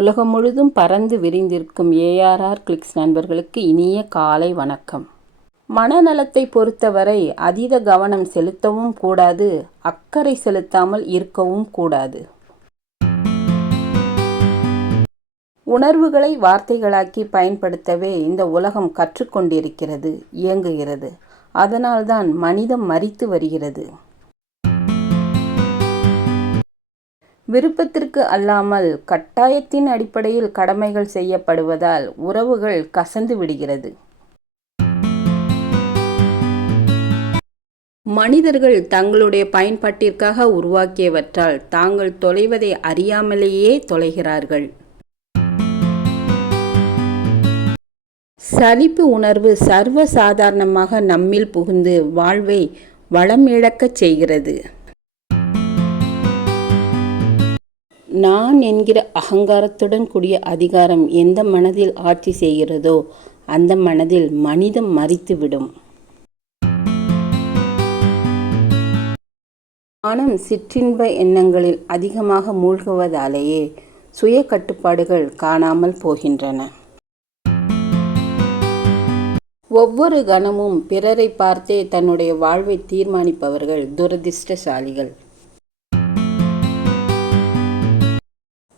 உலகம் முழுதும் பறந்து விரிந்திருக்கும் ஏஆர்ஆர் கிளிக்ஸ் நண்பர்களுக்கு இனிய காலை வணக்கம். மனநலத்தை பொறுத்தவரை அதீத கவனம் செலுத்தவும் கூடாது, அக்கறை செலுத்தாமல் இருக்கவும் கூடாது. உணர்வுகளை வார்த்தைகளாக்கி பயன்படுத்தவே இந்த உலகம் கற்றுக்கொண்டிருக்கிறது, இயங்குகிறது. அதனால்தான் மனிதம் மரித்து வருகிறது. விருப்பத்திற்கு அல்லாமல் கட்டாயத்தின் அடிப்படையில் கடமைகள் செய்யப்படுவதால் உறவுகள் கசந்து விடுகிறது. மனிதர்கள் தங்களுடைய பயன்பாட்டிற்காக உருவாக்கியவற்றால் தாங்கள் தொலைவதை அறியாமலேயே தொலைகிறார்கள். சலிப்பு உணர்வு சர்வ சாதாரணமாக நம்மில் புகுந்து வாழ்வை வளம் இழக்கச் செய்கிறது. நான் என்கிற அகங்காரத்துடன் கூடிய அதிகாரம் எந்த மனதில் ஆட்சி செய்கிறதோ அந்த மனதில் மனிதம் மரித்துவிடும். மனம் சிற்றின்ப எண்ணங்களில் அதிகமாக மூழ்குவதாலேயே சுய கட்டுப்பாடுகள் காணாமல் போகின்றன. ஒவ்வொரு கணமும் பிறரை பார்த்தே தன்னுடைய வாழ்வை தீர்மானிப்பவர்கள் துரதிர்ஷ்டசாலிகள்.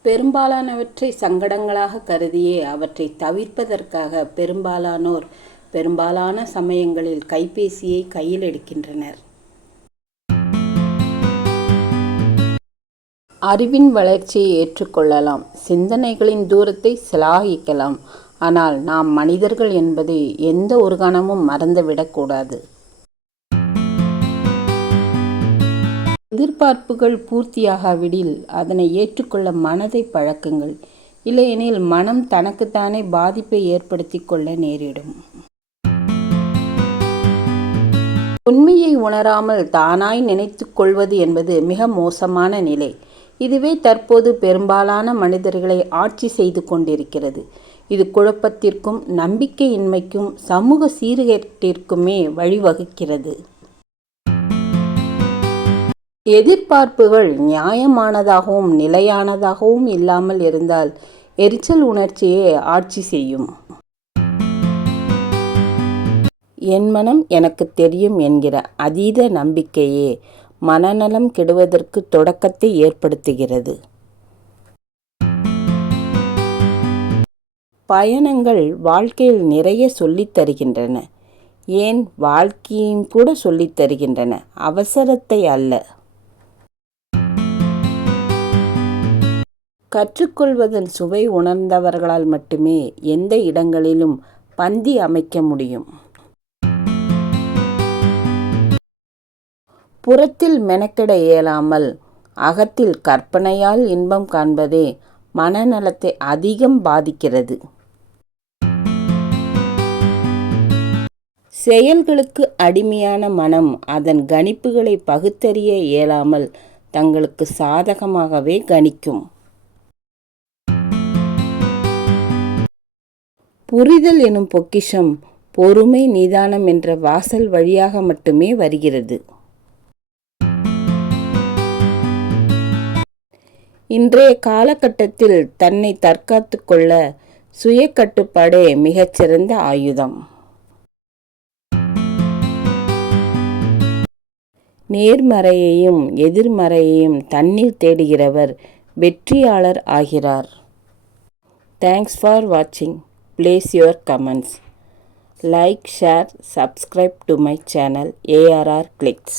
பெரும்பாலானவற்றை சங்கடங்களாக கருதியே அவற்றை தவிர்ப்பதற்காக பெரும்பாலானோர் பெரும்பாலான சமயங்களில் கைபேசியை கையில் எடுக்கின்றனர். அறிவின் வளர்ச்சியை ஏற்றுக்கொள்ளலாம், சிந்தனைகளின் தூரத்தை சிலாகிக்கலாம். ஆனால் நாம் மனிதர்கள் என்பதை எந்த ஒரு கணமும் மறந்துவிடக்கூடாது. எதிர்பார்ப்புகள் பூர்த்தியாகாவிடில் அதனை ஏற்றுக்கொள்ள மனதை பழக்குங்கள். இல்லையெனில் மனம் தனக்குத்தானே பாதிப்பை ஏற்படுத்தி கொள்ள நேரிடும். உண்மையை உணராமல் தானாய் நினைத்து கொள்வது என்பது மிக மோசமான நிலை. இதுவே தற்போது பெரும்பாலான மனிதர்களை ஆட்சி செய்து கொண்டிருக்கிறது. இது குழப்பத்திற்கும் நம்பிக்கையின்மைக்கும் சமூக சீர்கேட்டிற்குமே வழிவகுக்கிறது. எதிர்பார்ப்புகள் நியாயமானதாகவும் நிலையானதாகவும் இல்லாமல் இருந்தால் எரிச்சல் உணர்ச்சியே ஆட்சி செய்யும். என் மனம் எனக்கு தெரியும் என்கிற அதீத நம்பிக்கையே மனநலம் கெடுவதற்கு தொடக்கத்தை ஏற்படுத்துகிறது. பயணங்கள் வாழ்க்கையில் நிறைய சொல்லித் தருகின்றன. ஏன் வாழ்க்கையும் கூட சொல்லித் தருகின்றன, அவசரத்தை அல்ல. கற்றுக்கொள்வதன் சுவை உணர்ந்தவர்களால் மட்டுமே எந்த இடங்களிலும் பந்தி அமைக்க முடியும். புறத்தில் மெனக்கெட இயலாமல் அகத்தில் கற்பனையால் இன்பம் காண்பதே மனநலத்தை அதிகம் பாதிக்கிறது. செயல்களுக்கு அடிமையான மனம் அதன் கணிப்புகளை பகுத்தறிய இயலாமல் தங்களுக்கு சாதகமாகவே கணிக்கும். புரிதல் எனும் பொக்கிஷம் பொறுமை நிதானம் என்ற வாசல் வழியாக மட்டுமே வருகிறது. இன்றைய காலகட்டத்தில் தன்னை தற்காத்து கொள்ள சுய கட்டுப்பாடே மிகச்சிறந்த ஆயுதம். நேர்மறையையும் எதிர்மறையையும் தன்னில் தேடுகிறவர் வெற்றியாளர் ஆகிறார். Thanks for watching. Place your comments. Like, share, subscribe to my channel ARR Clicks.